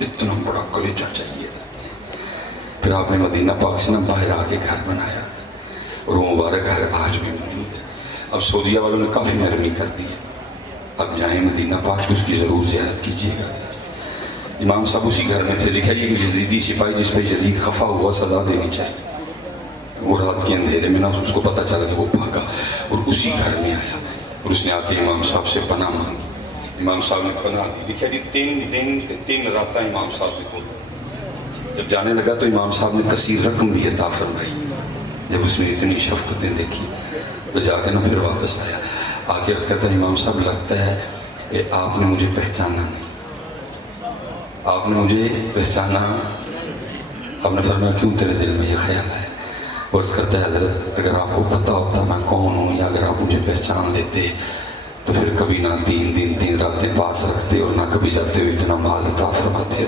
اتنا بڑا کلیجہ چاہیے. پھر آپ نے مدینہ پاک سے نا باہر آ کے گھر بنایا اور وہ مبارک گھر آج بھی موجود ہے. اب سعودیہ والوں نے کافی نرمی کر دی ہے. اب جائیں مدینہ پاک اس کی ضرور زیارت کیجیے گا. امام صاحب اسی گھر میں تھے. لکھا یہ کہ یزیدی سپاہی جس پہ یزید خفا ہوا سزا دینی چاہیے. وہ رات کے اندھیرے میں نا اس کو پتہ چلا کہ وہ بھاگا اور اسی گھر میں آیا اور اس نے آ کے امام صاحب سے پناہ مانگی. امام صاحب نے پناہ دی. لکھا جی 3 دن 3 راتیں امام صاحب نے کھولا. جب جانے لگا تو امام صاحب نے کثیر رقم بھی عطا فرمائی. جب اس نے اتنی شفقتیں دیکھی تو جا کے نا پھر واپس آیا. آ کے عرض کرتا ہے امام صاحب لگتا ہے کہ آپ نے مجھے پہچانا نہیں. آپ نے مجھے پہچانا. آپ نے فرمایا کیوں تیرے دل میں یہ خیال ہے؟ عرض کرتا ہے حضرت اگر آپ کو پتہ ہوتا میں کون ہوں یا اگر آپ مجھے پہچان لیتے تو پھر کبھی نہ 3 دن 3 راتیں پاس رکھتے اور نہ کبھی جاتے ہوئے اتنا مال عطا فرماتے.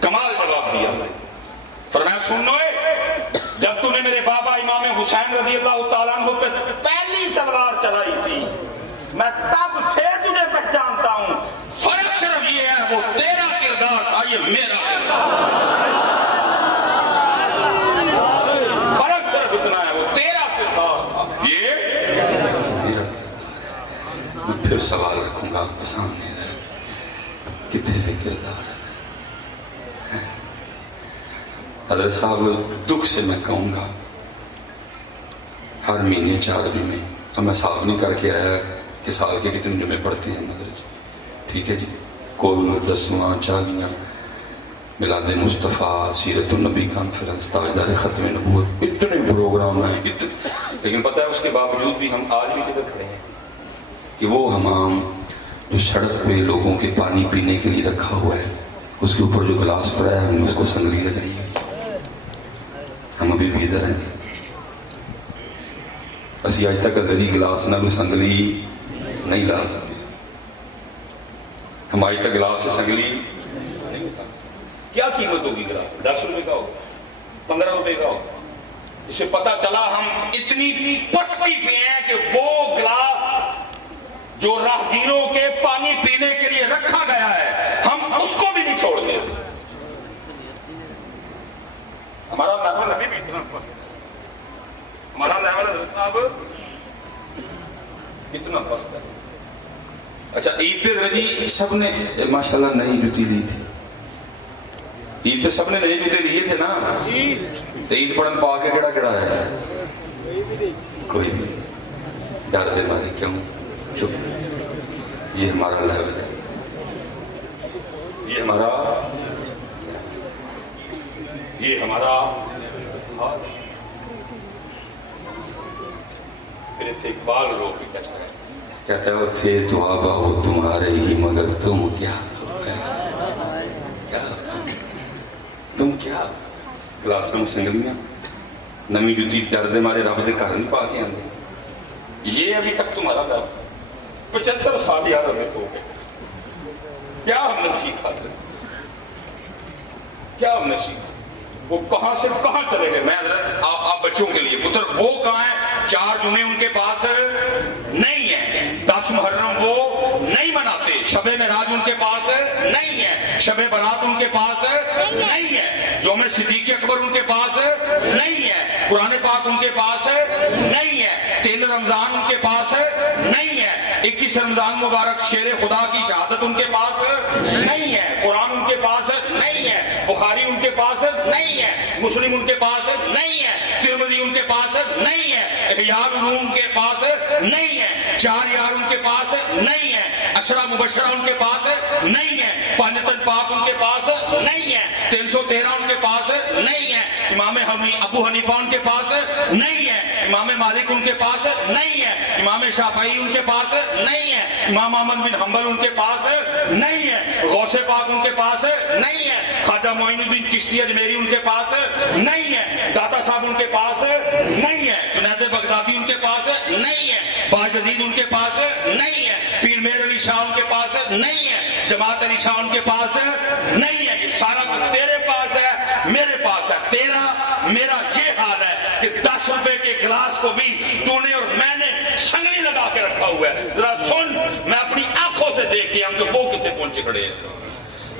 کمال جواب دیا. فرمایا سن لو جب تو نے میرے بابا امام حسین رضی اللہ تعالیٰ عنہ پہ پہلی تلوار چلائی تھی میں تب سے تجھے پہچانتا ہوں. فرق صرف یہ ہے وہ تیرا کردار تھا یہ میرا کردار. فرق صرف اتنا ہے وہ تیرا کردار تھا یہ میرا کردار ہے. میں پھر سوال رکھوں گا آپ کے سامنے کتنے کردار ہے. حضرت صاحب دکھ سے میں کہوں گا ہر مہینے 4 جمعے. اب میں صاحب نہیں کر کے آیا کہ سال کے کتنے جمعے پڑھتے ہیں مدرسے. ٹھیک ہے جی. کل 10واں 40واں میلاد مصطفیٰ سیرت النبی کانفرنس تاجدار ختم نبوت اتنے پروگرام ہیں لیکن پتہ ہے اس کے باوجود بھی ہم آج بھی کدھر کھڑے ہیں کہ وہ حمام جو سڑک پہ لوگوں کے پانی پینے کے لیے رکھا ہوا ہے اس کے اوپر جو گلاس پڑا ہے ہم نے اس کو سنگلی لگائی ہے. ہم ابھی بھی ادھر ہیں. اسی آج تک ادھری گلاس نہ لو سنگلی نہیں لا سکتے. ہم آج تک گلاس سے سنگلی نہیں اٹھا سکتے. کیا قیمت ہوگی گلاس؟ 10 روپے کا ہوگا 15 روپے کا ہوگا. اس سے پتہ چلا ہم اتنی پستی پہ ہیں کہ وہ گلاس جو راہگیروں کے پانی پینے کے لیے رکھا گیا ہے ہم اس کو بھی نہیں چھوڑتے. ہمارا لیول ابھی بھی اتنا پست ہے. ہمارا لیول حضرت صاحب اتنا پست ہے. اچھا عید پہ جی سب نے ماشاءاللہ نئی جوتی لی تھی. عید پہ سب نے نئے جوتے لیے تھے نا. تو عید پڑھن پا کے کیڑا کیڑا ہے کوئی بھی ڈر دے مارے کیوں چپ. یہ ہمارا لیول ہے. یہ ہمارا پھر اقبال رو بھی کہتا ہے وہ تھے تو آبا وہ تمہارے ہی مگر تم کیا تم کیا گلاس میں سنگلیاں نمی جوتی ڈر دے مارے رب دے گھر نہیں پا کے آندے. یہ ابھی تک تمہارا ڈر 75 سال یاد ہمیں ہو گئے. کیا ہم نے سیکھا تھا کیا ہم نے سیکھا؟ وہ کہاں سے کہاں چلے گئے؟ میں حضرت آپ بچوں کے لیے پتر وہ کہاں ہیں 4 جمعے ان کے پاس نہیں ہے. 10 محرم وہ نہیں مناتے. شب معراج ان کے پاس نہیں ہے. شب برات ان کے پاس نہیں ہے. یوم صدیق اکبر ان کے پاس نہیں ہے. قرآن پاک ان کے پاس نہیں ہے. 3 رمضان ان کے پاس نہیں ہے. 21 رمضان مبارک شیر خدا کی شہادت ان کے پاس نہیں ہے. قرآن ان کے پاس نہیں ہے. بخاری ان کے پاس نہیں ہے. مسلم ان کے پاس نہیں ہے. ترمذی ان کے پاس نہیں ہے. احیاء العلوم ان کے پاس نہیں ہے. 4 یار ان کے پاس نہیں ہے. اشرا مبشرہ ان کے پاس نہیں ہے. پانچتن پاک ان کے پاس نہیں ہے. 313 ان کے پاس نہیں ہے. امام ابو حنیفہ ان کے پاس نہیں ہے. امام مالک ان کے پاس نہیں ہے. امام شافعی ان کے پاس نہیں ہے. امام احمد بن حنبل ان کے پاس نہیں ہے. غوث پاک ان کے پاس نہیں ہے. خواجہ معین الدین چشتی اجمیری ان کے پاس نہیں ہے. داتا صاحب ان کے پاس نہیں ہے. جنید بغدادی ان کے پاس نہیں ہے. باجدید ان کے پاس نہیں ہے. پیر میر علی شاہ ان کے پاس نہیں ہے. جماعت علی شاہ ان کے پاس نہیں ہے. یہ سارا کچھ تیرے پاس ہے میرے پاس ہے. تیرا میرا یہ حال ہے کہ 10 روپے کے گلاس کو بھی تو نے اور میں نے سنگلی لگا کے رکھا ہوا ہے. ذرا سن میں اپنی آنکھوں سے دیکھ کے ہم کہ وہ کتنے پہنچے کھڑے ہیں.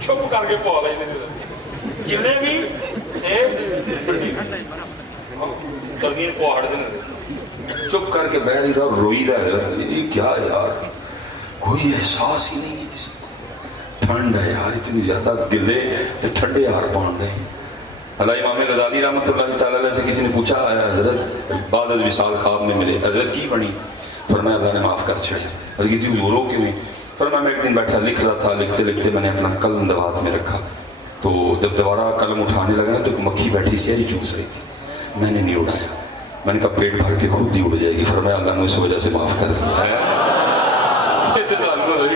چپ کر کے پوا لیں گلے بھی تلگین پہاڑ دیں چپ کر کے بہ رہی تھا اور روئی رہا حضرت یہ کیا یار کوئی احساس ہی نہیں ہے کسی کو ٹھنڈ ہے یار اتنی زیادہ گلے تو ٹھنڈے ہار پان رہے ہیں اللہ امام غزالی رحمۃ اللہ تعالیٰ علیہ سے کسی نے پوچھا حضرت بعد از وصال خواب میں ملے حضرت کی بنی فرمایا اللہ نے معاف کر چھڑے اور یہ تھی حضور رو کیوں نہیں فرمایا میں ایک دن بیٹھا لکھ رہا تھا لکھتے لکھتے میں نے اپنا قلم دوات میں رکھا تو جب دوبارہ قلم اٹھانے لگا تو ایک مکھی بیٹھی سیری چوس رہی تھی میں نے نہیں اڑایا میں نے کہا پیٹ بھر کے خود ہی اڑ جائے گی فرمایا اللہ نے اس وجہ سے معاف کر دیا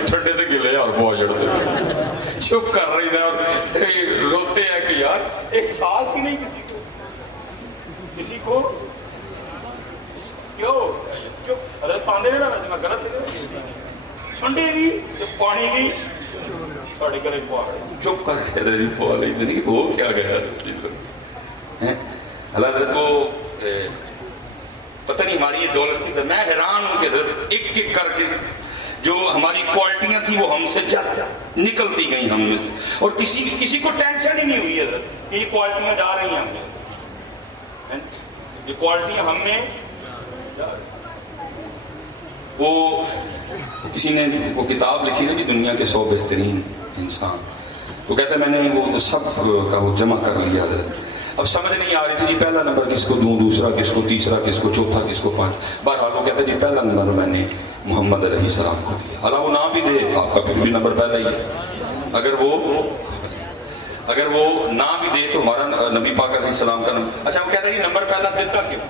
ٹھنڈے سے گلے اور بہت جڑتے چپ کر رہی تھا اور روتے ہیں کہ یار احساس ہی نہیں کسی کو کیوں چپ حضرت پاندے نے نا ویسے میں غلط نہیں ٹھنڈے بھی پانی بھی ساڑھے گلے پہاڑ چپ کر کے دری پوا لی نہیں وہ کیا گیا اللہ حضرت کو پتہ نہیں ہماری یہ دولت کی میں حیران ہوں کہ حضرت ایک ایک کر کے جو ہماری کوالٹیاں تھیں وہ ہم سے نکلتی گئیں ہم میں سے اور کسی کو ٹینشن ہی نہیں ہوئی حضرت کہ یہ کوالٹیاں جا رہی ہیں ہم میں یہ کوالٹیاں ہم میں وہ کسی نے وہ کتاب لکھی ہے کہ دنیا کے 100 بہترین انسان تو کہتے ہیں میں نے وہ سب کا وہ جمع کر لیا حضرت اب سمجھ نہیں آ رہی تھی جی پہلا نمبر کس کو دوں دوسرا کس کو تیسرا کس کو چوتھا کس کو 5 بہرحال وہ کہتے ہیں جی پہلا نمبر میں نے محمد علیہ السلام کو دیا حالانکہ وہ نام بھی دے آپ کا پھر بھی نمبر پہلا ہی ہے اگر وہ نام بھی دے تو ہمارا نبی پاک علیہ السلام کا نمبر اچھا وہ کہتے ہیں کہ نمبر پہلا دیتا کیوں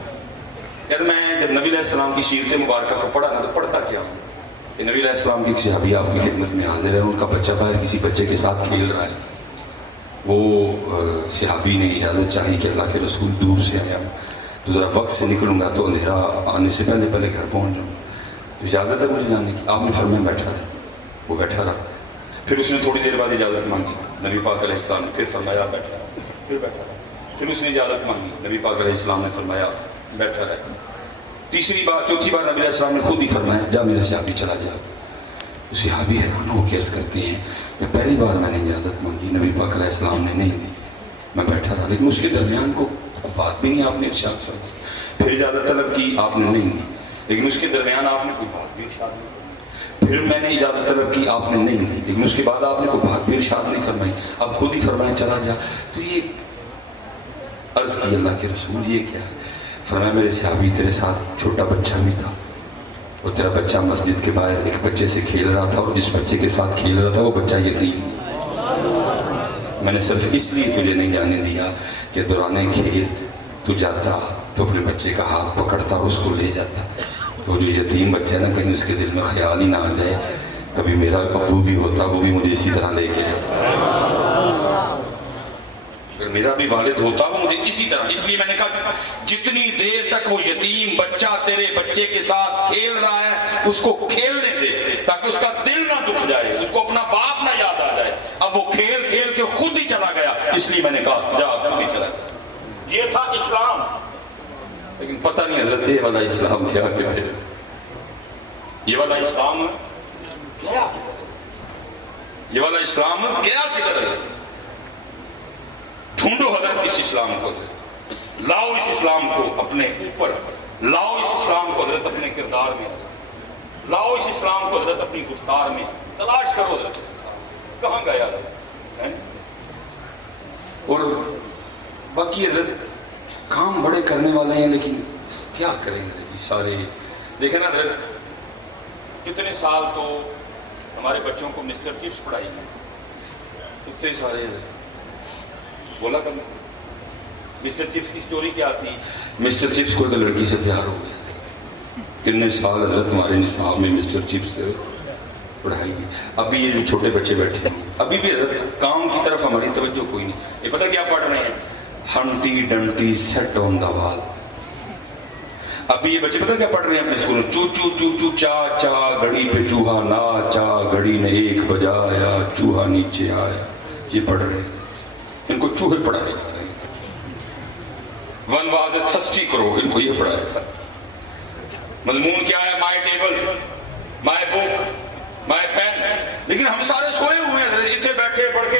کہتے میں جب نبی علیہ السلام کی سیرت مبارکہ کو پڑھا نا تو پڑھتا کیا ہوں کہ نبی علیہ السلام کی ایک صحابی آپ کی خدمت میں حاضر ہے ان کا بچہ باہر کسی بچے کے ساتھ کھیل رہا ہے وہ صحابی نے اجازت چاہی کہ اللہ کے رسول دور سے آیا ہوں تو ذرا وقت سے نکلوں گا تو اندھیرا آنے سے پہلے گھر پہنچ جاؤں گا تو اجازت ہے مجھے جانے کی آپ نے فرمایا بیٹھا رہا وہ بیٹھا رہا پھر اس نے تھوڑی دیر بعد اجازت مانگی نبی پاک علیہ السلام نے پھر فرمایا بیٹھا رہا پھر بیٹھا رہا پھر اس نے اجازت مانگی نبی پاک علیہ السلام نے فرمایا بیٹھا رہا تیسری بار چوتھی بار نبی علیہ السلام نے خود ہی فرمایا جا میرے صحابی چلا جا صحابی حیران ہو کے عرض کرتے ہیں کہ پہلی بار میں نے اجازت مانگی نبی پاک علیہ السلام نے نہیں دی میں بیٹھا رہا لیکن اس کے درمیان کو بات بھی نہیں آپ نے ارشاد فرمائی پھر اجازت طلب کی آپ نے نہیں دی لیکن اس کے درمیان آپ نے کوئی بات بھی ارشاد نہیں فرمائی پھر میں نے اجازت طلب کی آپ نے نہیں دی لیکن اس کے بعد آپ نے کوئی بات بھی ارشاد نہیں فرمائی اب خود ہی فرمایا چلا جا تو یہ عرض کی اللہ کے رسول یہ کیا ہے فرمایا میرے صحابی تیرے ساتھ چھوٹا بچہ بھی تھا اور تیرا بچہ مسجد کے باہر ایک بچے سے کھیل رہا تھا اور جس بچے کے ساتھ کھیل رہا تھا وہ بچہ یتیم میں نے صرف اس لیے تجھے نہیں جانے دیا کہ دوران کھیل تو جاتا تو اپنے بچے کا ہاتھ پکڑتا اور اس کو لے جاتا تو جو یتیم بچہ نا کہیں اس کے دل میں خیال ہی نہ آ جائے کبھی میرا ابو بھی ہوتا وہ بھی مجھے اسی طرح لے کے جاتا اگر میرا بھی والد ہوتا وہ مجھے اسی طرح اس لیے میں نے کہا جتنی دیر تک وہ یتیم بچہ تیرے بچے کے ساتھ کھیل رہا ہے اس کو کھیلنے دے تاکہ اس کا دل نہ دکھ جائے اس کو اپنا باپ نہ یاد آ جائے اب وہ کھیل کھیل کے خود ہی چلا گیا اس لیے میں نے کہا جا خود ہی چلا گیا یہ تھا اسلام لیکن پتہ نہیں حضرت یہ والا اسلام کیا کہتے ہیں یہ والا اسلام کیا یہ والا اسلام کیا کدھر ہے ڈھونڈو حضرت اس اسلام کو لاؤ اس اسلام کو اپنے اوپر لاؤ اس اسلام کو حضرت اپنے کردار میں لاؤ اس اسلام کو حضرت اپنی گفتار میں تلاش کرو حضرت کہاں گیا اور باقی حضرت کام بڑے کرنے والے ہیں لیکن کیا کریں حضرت سارے دیکھیں نا حضرت کتنے سال تو ہمارے بچوں کو مسٹر چپس پڑھائی ہے کتنے سارے حضرت بولا کرنا مسٹر چپس کی سٹوری کیا تھی مسٹر چپس کو ایک لڑکی سے پیار ہو گیا کتنے سال حضرت ہمارے نصاب میں مسٹر چپس پڑھائی گئی ابھی یہ جو چھوٹے بچے بیٹھے ہیں ابھی بھی حضرت کام کی طرف ہماری توجہ کوئی نہیں یہ پتہ کیا پڑھ رہے ہیں ہنٹی ڈنٹی سیٹ آن دا وال ابھی یہ بچے پتہ کیا پڑھ رہے ہیں اپنے اسکول میں چو چو چو چو چا چا گھڑی پہ چوہا ناچا گھڑی نے 1 بجایا چوہا نیچے آیا یہ پڑھ رہے ہیں ان کو چوہے پڑھائے جا رہے ہیں ون واز اے تھرسٹی کرو ان کو یہ پڑھایا تھا مضمون کیا ہے مائی ٹیبل مائی بک مائی پین لیکن ہم سارے سوئے ہوئے ہیں اتنے بیٹھے پڑھ کے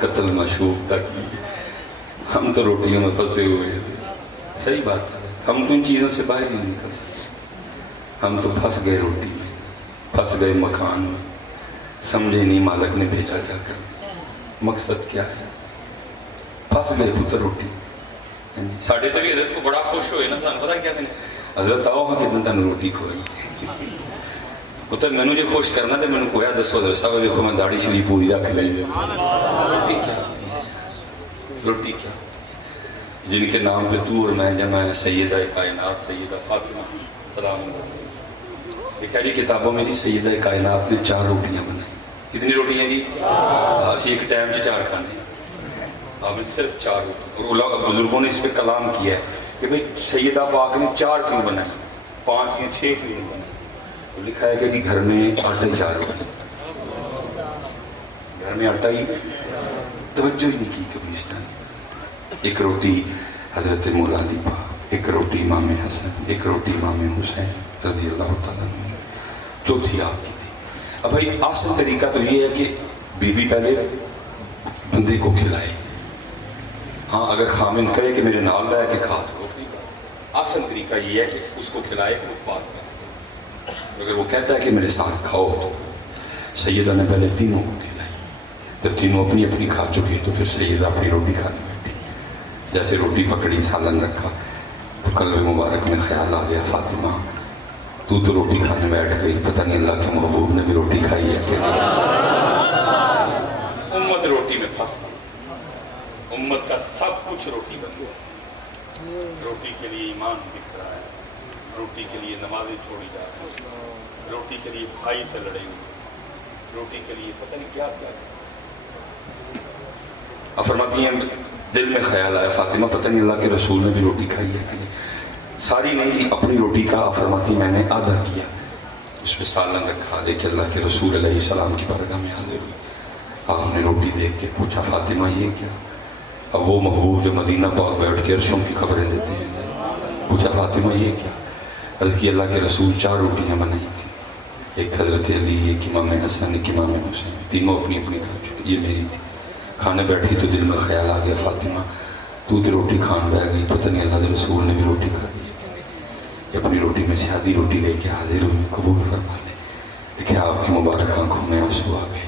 قتل معشوق کا کی. ہم تو روٹیوں میں پھنسے ہوئے تھے. صحیح بات ہے, ہم تو ان چیزوں سے باہر نہیں نکل سکتے. ہم تو پھنس گئے روٹی میں, پھنس گئے مکان میں, سمجھے نہیں مالک نے بھیجا کیا کر. مقصد کیا ہے؟ پھنس گئے پتر روٹی. ساڑھے تبھی حضرت کو بڑا خوش ہوئے نا, تھانوں پتا کیا کہنے, حضرت آؤ ہاں کتنا تھانوں روٹی کھوئی. پتر میں نے جو خوش کرنا تھا میں نے کویا دسو حضرت صاحب دیکھو میں داڑھی شریف پوری رکھ لیں. روٹی کیا ہوتی ہے؟ روٹی کیا ہوتی ہے؟ جن کے نام پہ تو اور میں جمع ہے سیدہ کائنات سیدہ فاطمہ سلام اللہ. لکھا جی کتابوں میں جی سیدہ کائنات نے 4 روٹیاں بنائی. کتنی روٹیاں جی؟ اسی ایک ٹائم سے 4 کھانے, آپ نے صرف 4 روٹی. اور بزرگوں نے اس پہ کلام کیا ہے کہ بھئی سیدہ پاک نے 4 کیوں بنائی, 5 یا 6 کیوں نہیں بنائی. تو لکھا ہے کہ جی گھر میں آٹا ہی 4 روٹی, گھر میں آٹا ہی, توجہ ہی نہیں کی کبھی اس طرح. ایک روٹی حضرت مولا علی پاک, ایک روٹی امام حسن, ایک روٹی امام حسین رضی اللہ تعالیٰ عنہ, چوتھی آپ کی تھی. اب بھائی آسان طریقہ تو یہ ہے کہ بی بی پہلے بندے کو کھلائے. ہاں اگر خامن کہے کہ میرے نال رہ کے کھا تو آسان طریقہ یہ ہے کہ اس کو کھلائے کہ بات کرے. اگر وہ کہتا ہے کہ میرے ساتھ کھاؤ تو سیدہ نے پہلے تینوں کو کھلائی. جب تینوں اپنی اپنی کھا چکے تو پھر سیدہ اپنی روٹی کھانے بیٹھی. جیسے روٹی پکڑی سالن رکھا تو قلب مبارک میں خیال آ گیا فاطمہ تو روٹی کھانے بیٹھ گئی, پتہ نہیں اللہ کے محبوب نے بھی روٹی کھائی ہے کہ امت روٹی میں پھنس گئی. امت کا سب کچھ روٹی بن گیا. روٹی کے لیے ایمان بک رہا ہے, روٹی کے لیے نمازیں چھوڑی جا رہی ہیں, روٹی کے لیے بھائی سے لڑے ہوئے, روٹی کے لیے پتہ نہیں کیا کیا. فرماتی ہیں دل میں خیال آیا فاطمہ پتہ نہیں اللہ کے رسول نے بھی روٹی کھائی ہے کہ نہیں. ساری نہیں تھی, اپنی روٹی کا فرماتی میں نے آدھا کیا, اس پہ سالن رکھا. دیکھے اللہ کے رسول علیہ السلام کی بارگاہ میں حاضر ہوئی. آپ نے روٹی دیکھ کے پوچھا فاطمہ یہ کیا؟ اب وہ محبوب جو مدینہ پاک بیٹھ کے عرشوں کی خبریں دیتے ہیں, پوچھا فاطمہ یہ کیا؟ عرض کی اللہ کے رسول 4 روٹیاں بنائی تھی, ایک حضرت علی, ایک امام حسن, ایک امام حسین, تینوں اپنی اپنی کھا چکی, یہ میری تھی. کھانے بیٹھی تو دل میں خیال آ گیا فاطمہ تو روٹی کھان بہ گئی, پتہ نہیں اللہ کے رسول نے بھی روٹی کھا دی. اپنی روٹی میں سے آدھی روٹی لے کے حاضر ہوئی, قبول فرما لے. دیکھیں آپ کی مبارک آنکھوں میں آنسو آ گئے.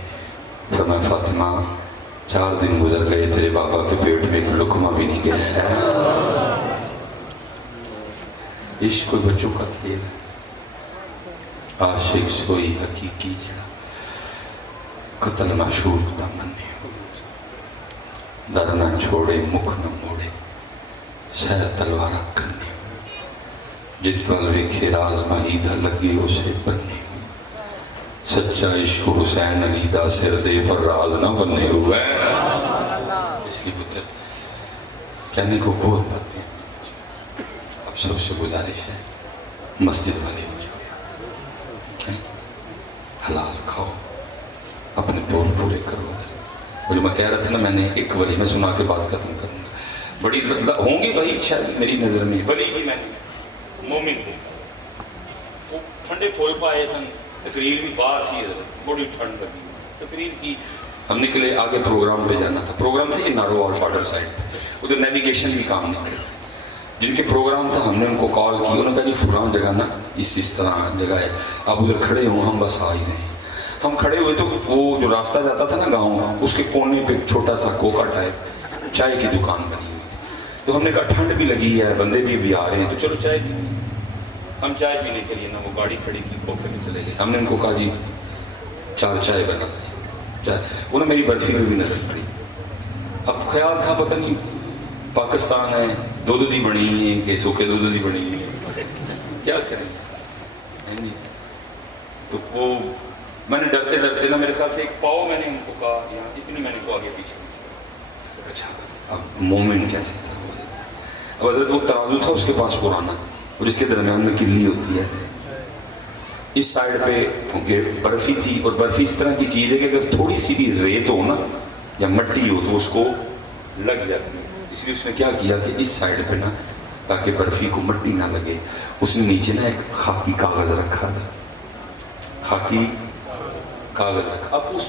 فرمایا فاطمہ 4 دن گزر گئے تیرے بابا کے پیٹ میں ایک لقمہ بھی نہیں گیا ہے. عشق کوئی بچوں کا کھیل ہے. عاشق سوئی حقیقی جڑا قتل معشوق دا مننے, در نہ چھوڑے مکھ نہ موڑے سہ تلوارا کرنے, جتوال ویکھے راز مہیدہ لگے اسے بننے. سچا عشق حسین علی دا سر دے پر راز نہ بننے ہوئے. اس لیے پتر کہنے کو بہت باتیں, اب سب سے گزارش ہے مسجد والے ہو جاؤ, حلال کھاؤ, اپنے طور پورے کرو. اور جو میں کہہ رہا تھا نا, میں نے ایک ولی میں سنا کے بات ختم کروں گا. بڑی ہوں گے بھائی شاید میری نظر میں ولی بھی میں مومن تھے, وہ ٹھنڈے پھول پائے سن, تقریر بھی باہر سی, بڑی ٹھنڈ لگی. تقریر کی, ہم نکلے آگے پروگرام پہ جانا تھا. پروگرام تھا یہ نارو اور بارڈر سائڈ پہ, ادھر نیویگیشن بھی کام نہیں کرتے. جن کے پروگرام تھا ہم نے ان کو کال کی, انہوں نے کہا جی فلاں جگہ نا اس طرح جگہ ہے, آپ ادھر کھڑے ہوں, ہم بس آ ہی رہے ہیں. ہم کھڑے ہوئے تو وہ جو راستہ جاتا تھا نا گاؤں, اس کے کونے پہ چھوٹا سا کوکا ٹائپ چائے کی دکان بنی ہوئی تھی. تو ہم نے کہا ٹھنڈ بھی لگی ہے, بندے بھی آ رہے ہیں, تو چلو چائے پینے. ہم چائے پینے کے لیے نا وہ گاڑی کھڑی کی, کھوکھے میں چلے گئے. ہم نے ان کو کہا جی 4 چائے بنا دیں چائے. انہوں نے میری برفی میں بھی نظر پڑی. اب خیال تھا پتہ نہیں پاکستان ہے, دودھ دی بنی ہے کہ سوکھے دودھ دی بنی ہے, کیا کریں. تو وہ میں نے ڈرتے ڈرتے نا, میرے خیال سے 1 پاؤ میں نے ان کو کہا, یہاں اتنی میں نے کو آگے پیچھے. اچھا اب مومن کیسے تھا؟ اب حضرت وہ ترازو تھا اس کے پاس پرانا, اور اس کے درمیان میں کلی ہوتی ہے. اس سائڈ پہ کیونکہ برفی تھی, اور برفی اس طرح کی چیز ہے کہ اگر تھوڑی سی بھی ریت ہو نا یا مٹی ہو تو اس کو لگ جاتی ہے. اس لیے اس نے کیا کیا کہ اس سائڈ پہ نا, تاکہ برفی کو مٹی نہ لگے, اس نے نیچے نا ایک خاکی کاغذ رکھا تھا. خاکی کاغذ رکھا. اب اس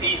30